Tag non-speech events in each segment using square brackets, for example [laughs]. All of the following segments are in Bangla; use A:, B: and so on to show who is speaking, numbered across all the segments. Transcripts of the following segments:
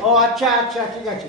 A: ও আচ্ছা আচ্ছা ঠিক আছে।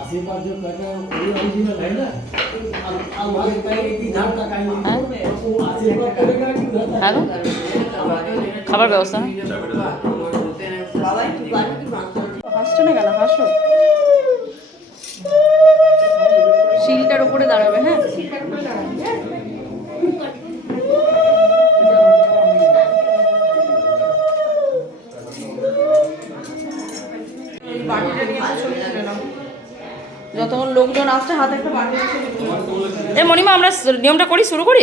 A: आशीर्वाद जो वही ओरिजिनल है ना अब भी का कहीं नहीं वो आशीर्वाद करेगा कि उधर
B: हेलो खबर व्यवस्था হাতে একটা এ মণিমা আমরা নিয়মটা করি শুরু করি?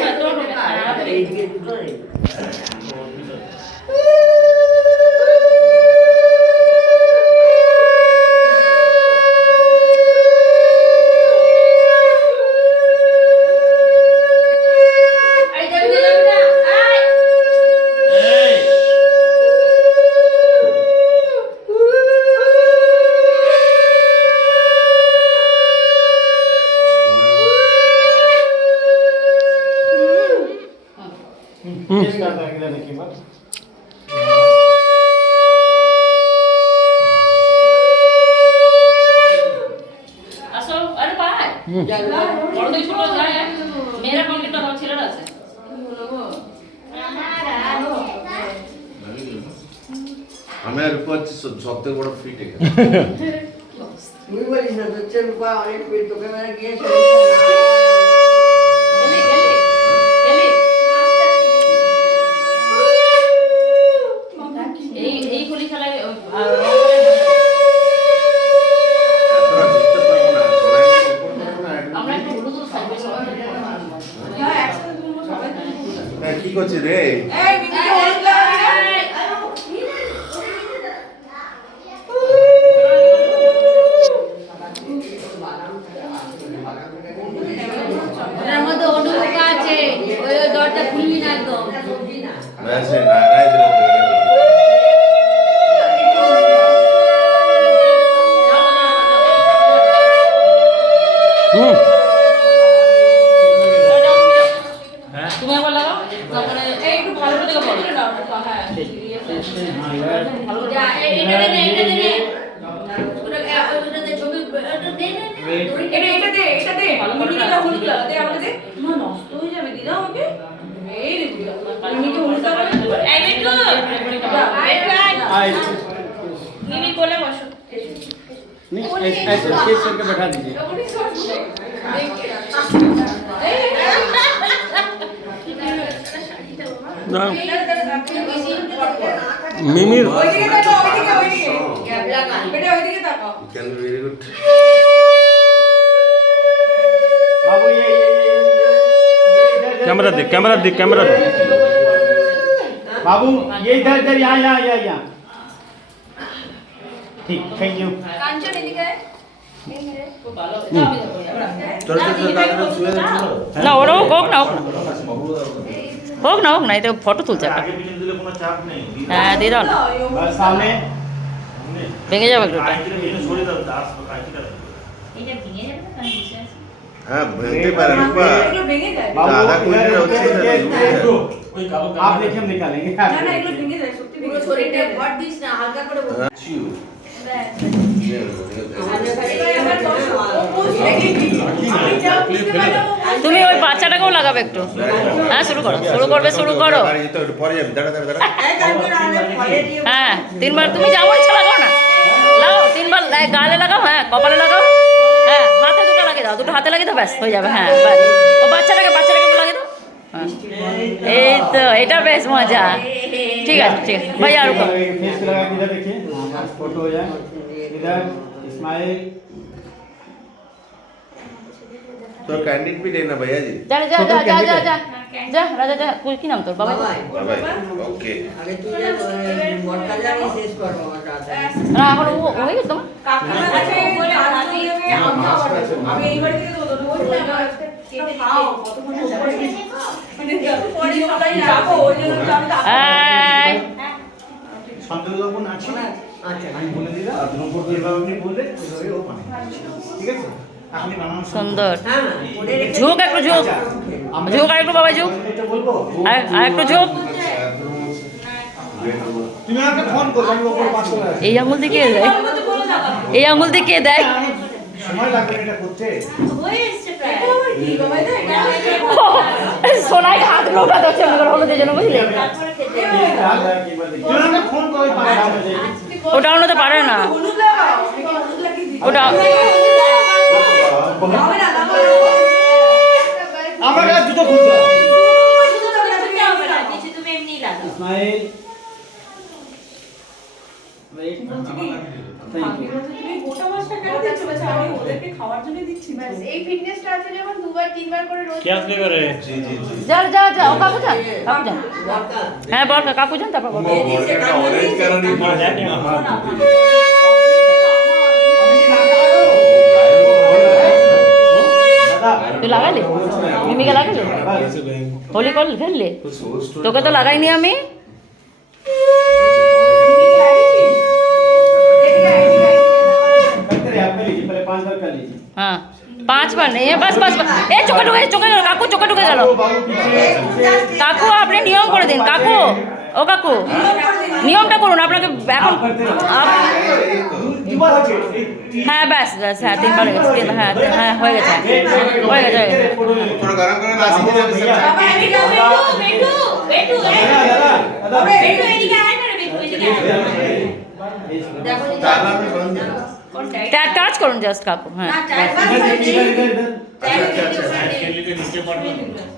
B: পায় ছোট যায় মেয়েরা কমপ্লিট কথা ছেলেরা আছে
C: আমি আর পাচ্ছি সব থেকে বড় ফিট এখানে [laughs]
D: তুই বলিস না তোর রূপা অনেক ফিট তোকে মানে গিয়ে
C: কি রে?
E: মিমি কোলে বসো
F: नहीं ऐसे ऐसे फेस करके बैठा दीजिए
G: মিমির
B: ওইদিকে তাকাও ওইদিকে ওইদিকে বেটা ওইদিকে তাকাও
C: ক্যান বি ভেরি গুড
F: बाबू ये ये ये ये इधर
G: कैमरा देख कैमरा देख कैमरा देख
F: बाबू ये इधर इधर यहाँ यहाँ यहाँ यहाँ
C: চলো চলো তাড়াতাড়ি শুয়ে যাও
D: না ওরা হোক না হোক না হোক না হোক না এতে ফটো তুলছে একটা হ্যাঁ দিয়ে দাও না
F: बस सामने
D: ভেঙে যাবে একটু ওটা।
E: এটা ভেঙে যাবে না কারণ বসে আছে
C: হ্যাঁ ভেঙে পারে রূপা
B: এগুলো ভেঙে যায়
F: बाबू
C: दादा कोई
F: इधर
C: नहीं
F: इधर
C: होती है,
F: इधर
C: रूम
F: इधर। आप देखिए हम निकालेंगे
B: না না এগুলো ভেঙে যায় সত্যি
H: পুরো
B: ভেঙে
H: শরীরটা
B: যায়
H: ভর দিস না হালকা করে বস।
D: তুমি ওই বাচ্চাটাকেও লাগাবে একটু। হ্যাঁ শুরু করো, শুরু করবে, শুরু করো। হ্যাঁ তিনবার তুমি যেমন ইচ্ছা লাগাও না। লাগাও, তিনবার গালে লাগাও হ্যাঁ কপালে লাগাও। হ্যাঁ হাতে দুটো লাগিয়ে দাও, দুটো হাতে লাগিয়ে দাও, ব্যাস, হয়ে যাবে হ্যাঁ ও বাচ্চাটাকে বাচ্চাটাকে লাগিয়ে দাও। হ্যাঁ। এই তো, এটা বেশ মজা। ঠিক আছে ঠিক আছে ভাই আর রুকো
F: फेस को लगा के इधर देखिए फोटो हो जाए इधर स्माइल
C: তোর ক্যান্ডিড भी लेना भैया जी
D: যা যা যা যা যা যা যা রাজা যা কই কি নাম তোর বাবা
H: বাবাই
C: बाय ओके
H: আগে তুই যা মটকা লাগিয়ে শেষ কর বাবাটা
D: না এখন ও ও হয়ে গেছে তোমার
B: কাকিমার কাছে কাঞ্চন দেবে আমি আবার আমি এই বাড়ি থেকে তো তোদের বলছি না খাও কতক্ষণ পরে মানে পরে সবাই যাবো ওই জন্য তো আমি
D: এই
F: শান্তনুবাবু আছে।
H: আচ্ছা
F: আমি বলে দিলাম যেভাবে আপনি বললেন ওইভাবে ও ঠিক আছে? আপনি বানানো
D: সুন্দর।
H: হ্যাঁ রেখে
D: ঝুঁক একটু ঝুঁক। ঝুঁক আর একটু বাবা ঝুঁক। আর আর একটু ঝুঁক।
F: তুমি আমাকে ফোন করো আমি ওপর পাঁচ চলে আসি।
D: এই আঙুল দিয়ে কে দেয়? এই আঙুল দিয়ে কে দেয়?
F: সময়
D: দিচ্ছে মনে করো হলুদের জন্য বুঝলি?
F: আমি
D: ওটা অন্যতে পারে না।
B: আমি
D: ওটা
F: আমার কাছে জুতো খুলতে হবে।
E: কিছু তুমি এমনি লাগাও
F: স্মাইল ওয়েট থ্যাংক ইউ
B: তুমি গোটা মাছটা কেন দিচ্ছ? বাছা আমি ওদেরকে খাওয়ার জন্য দিচ্ছি
I: এই ফিটনেসটা আছে যেমন দুবার তিনবার করে রোজ
C: জি জি জি
D: যা যা যা ও কাকু যান কাকু যান
H: দরকার
D: হ্যাঁ বল কাকু যান তারপর বল
C: অরেঞ্জ কালারই
F: দাদা
D: তুই লাগালি মিমিকে লাগালি হোলি করলি ফেললি তোকে তো লাগাইনি আমি
F: करते
D: পাঁচবার নেই বাস বাস এ চোখে ঢুকে চোখে গেল কাকু চোখে ঢুকে গেল কাকু আপনি নিয়ম করে দিন কাকু ও কাকু নিয়মটা করুন আপনাকে এখন হ্যাঁ ব্যাস ব্যাস হ্যাঁ তিনবার হ্যাঁ হ্যাঁ হয়ে গেছে হয়ে গেছে
H: দেখো নি
C: ताला में बंद है
E: কোনটা
D: টা- টাচ করুন জাস্ট কাকু হ্যাঁ
H: না চারবার
F: इधर
H: করেছি
F: देखिए इधर इधर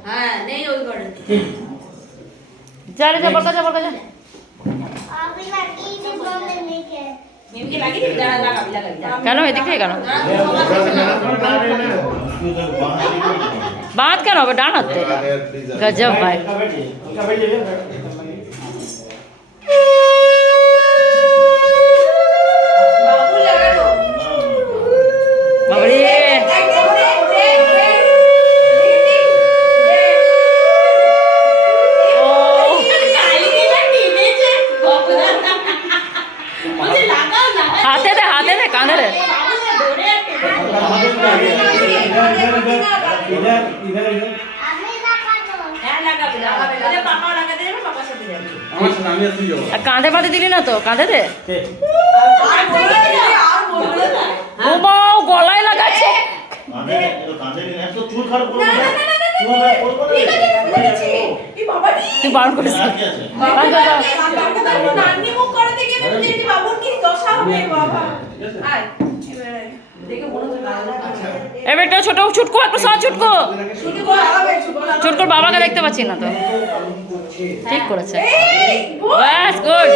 H: হ্যাঁ নেই ওই ঘরে
D: যা রে যা বলকা যা বলকা যা
E: মিমকে লাগিয়ে দিবি দাঁড়া লাগাবি লাগাবি দাঁড়া।
D: কেন এদিক থেকে কেন
C: थोड़ा सा मेहनत करना है
D: বাঁধ কেন হবে ডান হাতে এটা
C: प्लीज
D: গজব ভাই
E: কি? দশা হবে বাবা? আয় এবারে।
I: দেখে মনে হচ্ছে লাল লাল আছে।
B: এবার একটা ছোট ছুটকো একটু সহ ছুটকো। ছুটকোর বাবাকে দেখতে পাচ্ছি না তো। ঠিক করেছে
E: এই বল।
B: ব্যাস গুড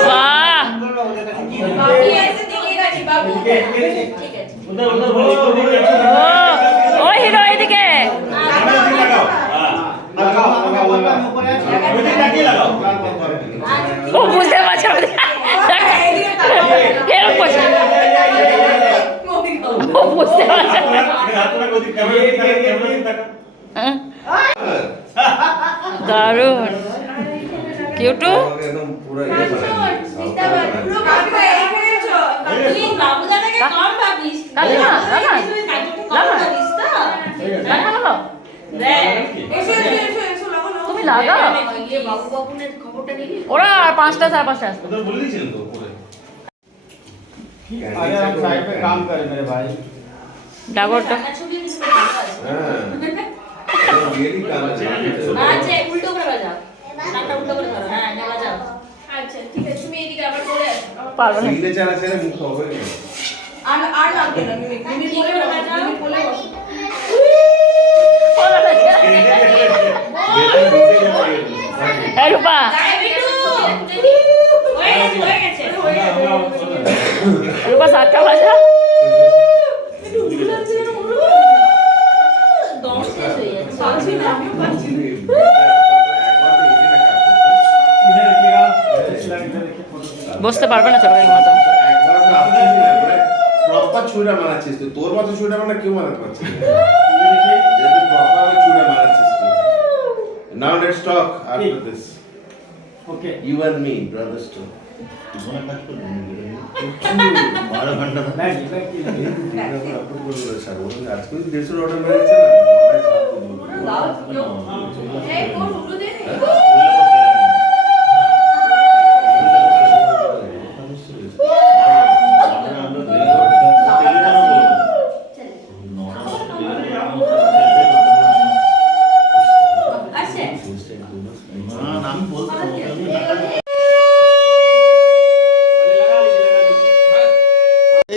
B: বাহ
E: বাবু এসে দেখে গেছি বাবু ঠিক আছে
B: ও ওই হিরো এদিকে ও বুঝতে পারছে না। এরকম করছে ও বুঝতে পারছে না। হ্যাঁ? দারুণ কিউটু
C: আমাকে একদম পুরো ইয়ে বানায় দিয়েছে।
E: পুরো বাবু এখানে এসো
I: তুই বাবুদাদাকে কম ভাবিস।
B: কাকিমা, কাকা।
I: তুই কাজুকে কম
B: লাগা।
I: ভাবিস তো?
B: লাগাও
I: দেখ।
E: এসো এসো এসো এসো হ্যাঁ? [laughs] দারুণ। কিউটু?
B: তুমি লাগাও। ওরা আর পাঁচটা চার পাঁচটা আসবে ডাগরটা।
C: হ্যাঁ রিয়েলি কাজ আছে
I: আচ্ছা, উল্টো করে বাজাও। নাকটা উল্টো করে ধরো। হ্যাঁ, এটা বাজাও।
E: আচ্ছা ঠিক আছে তুমি এদিকে আবার চলে আসো
B: পারবে না
C: সিগনেচার আছে মুখ হবে
I: আর আর লাগবে না, মিমিক। মিমিক বলে বাজাও। মিমিক বলে বসো।
B: এই রূপা
E: আয় বিটু হয়ে গেছে হয়ে গেছে
B: রূপা সাতটা বাজা বসতে পারবে না ছোট
C: কাকিমা তো প্রপার তুই। তোর মতো ছুরা মানে কেউ মারাতে পারছিস প্রপার ছুরা মারাচ্ছিস তুই। Now let's talk after this
J: okay
C: you are me brothers two
F: বারো
J: ঘণ্টা
C: আজকে দেড়শো অর্ডার মারাচ্ছে না।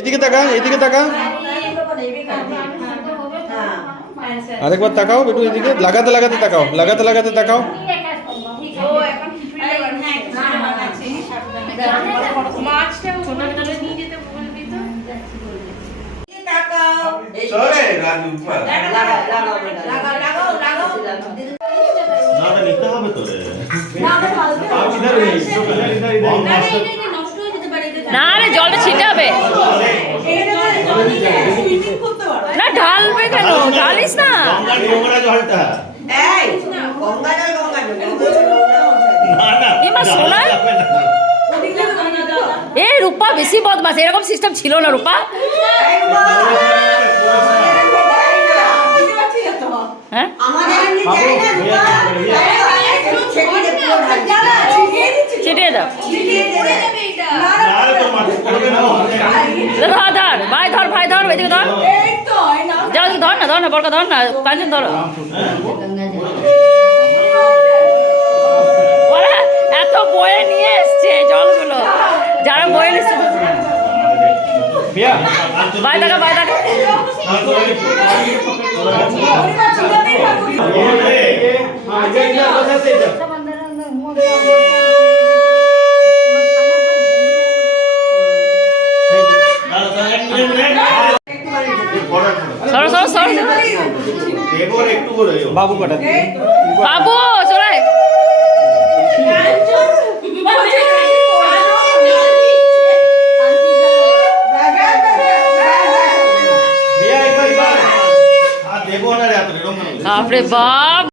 H: এইদিকে তাকা এইদিকে তাকা আরেকবার তাকাও একটু এইদিকে লাগাতে লাগাতে তাকাও লাগাতে লাগাতে তাকাও।
F: না নিতে হবে তো রে
I: না
B: রে জলটা ছিটে হবে। না ঢালবে কেন? ঢালিস না। এ রূপা বেশি বদমাস এরকম সিস্টেম ছিল না রূপা। হ্যাঁ।
I: ছিটিয়ে
B: দাও।
F: না
B: ধর, ভাই ধর ভাই ধর, এদিকে ধর। যাও ধর না ধর না বড়কা ধর না, কাঞ্চন ধর। এত বয়ে নিয়ে এসছে জলগুলো। যারা বয়ে নিচ্ছে। বাই টাকা
I: ওরা ছিটাতেই
J: বাবু কটা?
B: বাবু চলে। বাপরে বাপ।